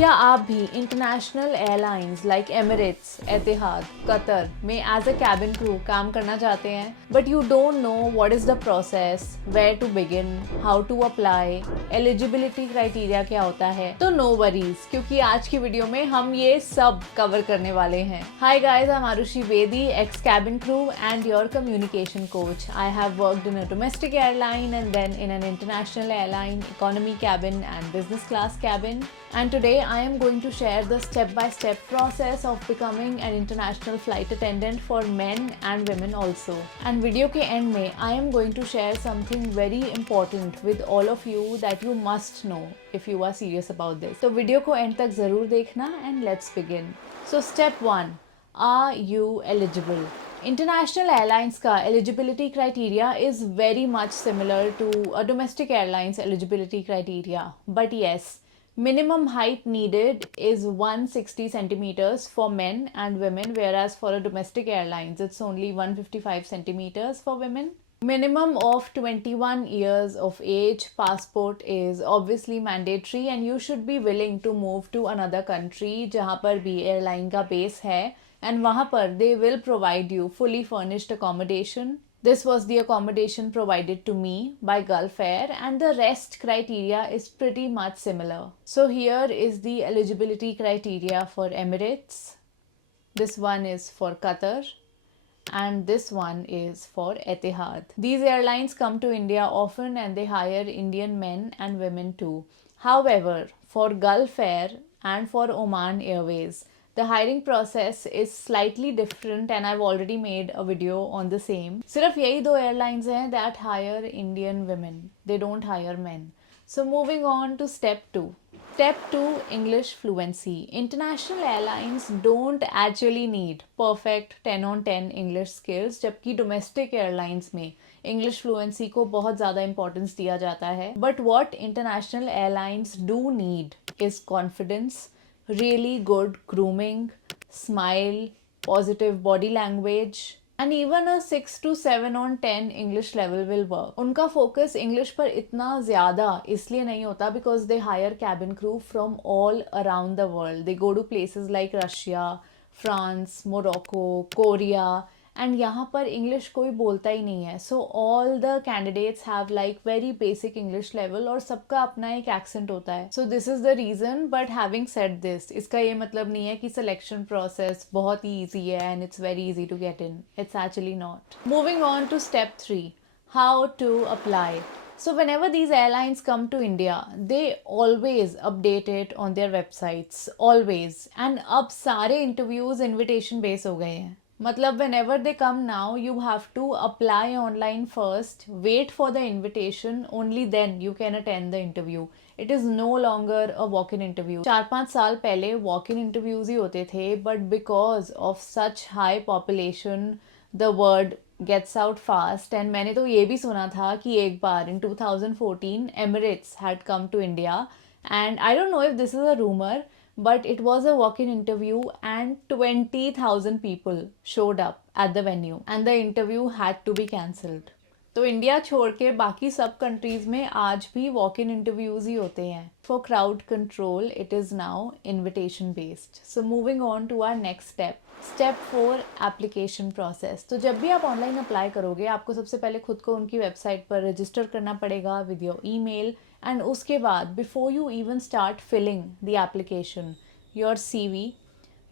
क्या आप भी international airlines like Emirates, Etihad, Qatar में एज अ कैबिन क्रू काम करना चाहते हैं but you don't know what is the process, where to begin, how to apply, eligibility criteria क्या होता है? तो नो वरीज, क्योंकि आज की वीडियो में हम ये सब कवर करने वाले हैं। Hi guys, I am Arushi Bedi, ex cabin crew and your communication coach. I have worked in a domestic airline and then in an international airline, economy cabin and business class cabin. And today I am going to share the step-by-step process of becoming an international flight attendant for men and women also. And video के end में I am going to share something very important with all of you that you must know if you are serious about this. तो video को end तक ज़रूर देखना and let's begin. So step 1. Are you eligible? International airlines का eligibility criteria is very much similar to a domestic airlines eligibility criteria. But yes, minimum height needed is 160 centimeters for men and women, whereas for a domestic airlines it's only 155 centimeters for women. Minimum of 21 years of age, passport is obviously mandatory and you should be willing to move to another country जहाँ पर भी airline का base है and वहाँ पर they will provide you fully furnished accommodation. This was the accommodation provided to me by Gulf Air and the rest criteria is pretty much similar. So here is the eligibility criteria for Emirates. This one is for Qatar. And this one is for Etihad. These airlines come to India often and they hire Indian men and women too. However, for Gulf Air and for Oman Airways, the hiring process is slightly different and I've already made a video on the same. सिर्फ यही दो airlines हैं that hire Indian women. They don't hire men. So moving on to step 2. Step 2, English fluency. International airlines don't actually need perfect 10 on 10 English skills, जबकि domestic airlines में English fluency को बहुत ज़्यादा importance दिया जाता है. But what international airlines do need is confidence, really good grooming, smile, positive body language, and even a 6 to 7 on 10 English level will work. उनका focus English पर इतना ज़्यादा इसलिए नहीं होता because they hire cabin crew from all around the world. They go to places like Russia, France, Morocco, Korea, and यहाँ पर English कोई बोलता ही नहीं है. So all the candidates have like very basic English level और सबका अपना एक accent होता है. So this is the reason. But having said this, इसका ये मतलब नहीं है कि selection process बहुत ही easy है and it's very easy to get in. It's actually not. Moving on to step 3. How to apply. So whenever these airlines come to India, they always update it on their websites. Always. And अब सारे interviews invitation based हो गए हैं. मतलब whenever they come now, you have to apply online first, wait for the invitation, only then you can attend the interview. It is no longer a walk-in interview. 4-5 साल पहले walk-in interviews ही होते थे, but because of such high population, the word gets out fast. And मैंने तो ये भी सुना था कि एक बार in 2014 Emirates had come to India, and I don't know if this is a rumor, but it was a walk-in interview and 20,000 people showed up at the venue and the interview had to be cancelled. तो India छोड़ के बाकी सब countries में आज भी walk in interviews ही होते हैं. For crowd control it is now invitation based. So moving on to our next step. Step 4, application process. तो जब भी आप ऑनलाइन अप्लाई करोगे आपको सबसे पहले खुद को उनकी वेबसाइट पर रजिस्टर करना पड़ेगा विद योर ईमेल. एंड उसके बाद before you even start filling the application, your CV,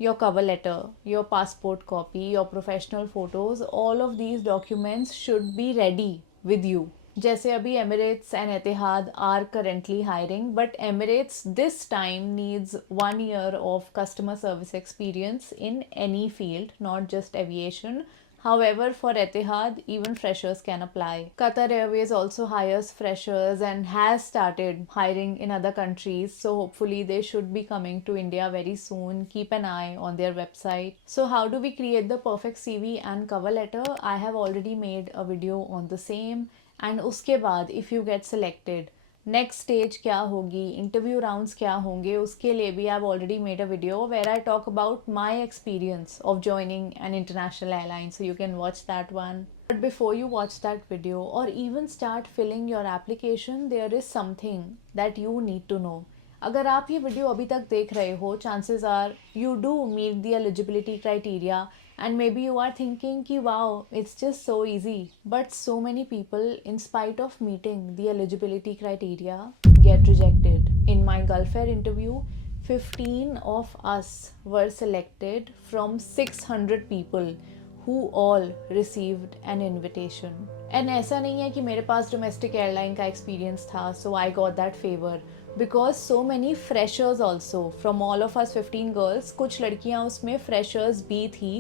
your cover letter, your passport copy, your professional photos, all of these documents should be ready with you. जैसे अभी Emirates and Etihad are currently hiring, but Emirates this time needs 1 year of customer service experience in any field, not just aviation. However, for Etihad, even freshers can apply. Qatar Airways also hires freshers and has started hiring in other countries. So hopefully they should be coming to India very soon. Keep an eye on their website. So how do we create the perfect CV and cover letter? I have already made a video on the same. And उसके बाद if you get selected, next stage क्या होगी, interview rounds क्या होंगे, उसके लिए भी I have already made a video where I talk about my experience of joining an international airline, so you can watch that one. But before you watch that video or even start filling your application, there is something that you need to know. अगर आप ये video अभी तक देख रहे हो, chances are you do meet the eligibility criteria and maybe you are thinking ki wow, it's just so easy, but so many people in spite of meeting the eligibility criteria get rejected. In my Gulf Air interview, 15 of us were selected from 600 people who all received an invitation. And ऐसा नहीं है कि मेरे पास domestic airline का experience था, so I got that favor. Because so many freshers also, from all of us 15 girls, कुछ लड़कियां उसमें freshers भी थी,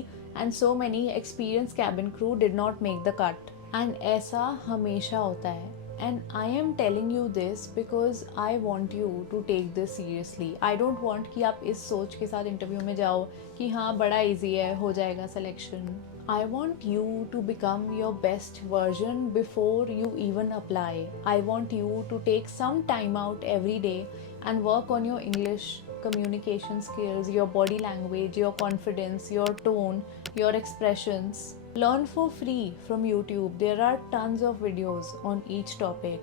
and so many experienced cabin crew did not make the cut. And ऐसा हमेशा होता है. And I am telling you this because I want you to take this seriously. I don't want कि आप इस सोच के साथ इंटरव्यू में जाओ कि हाँ बड़ा easy है, हो जाएगा selection. I want you to become your best version before you even apply. I want you to take some time out every day and work on your English communication skills, your body language, your confidence, your tone, your expressions. Learn for free from YouTube. There are tons of videos on each topic.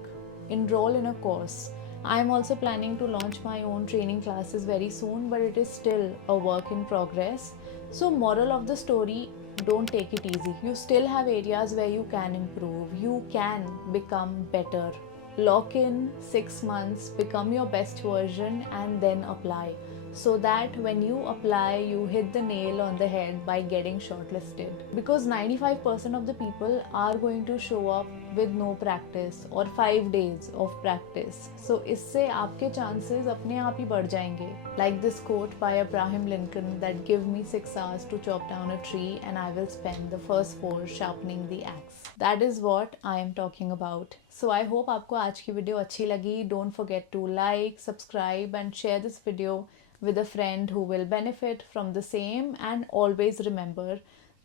Enroll in a course. I am also planning to launch my own training classes very soon, but it is still a work in progress. So, moral of the story, don't take it easy. You still have areas where you can improve. You can become better. Lock in 6 months, become your best version, and then apply. So that when you apply, you hit the nail on the head by getting shortlisted. Because 95% of the people are going to show up with no practice or 5 days of practice. So इससे आपके chances अपने आप ही बढ़ जाएंगे. Like this quote by Abraham Lincoln that give me 6 hours to chop down a tree and I will spend the first 4 sharpening the axe. That is what I am talking about. So I hope आपको आज की video अच्छी लगी. Don't forget to like, subscribe and share this video with a friend who will benefit from the same, and always remember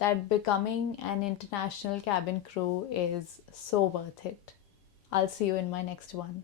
that becoming an international cabin crew is so worth it. I'll see you in my next one.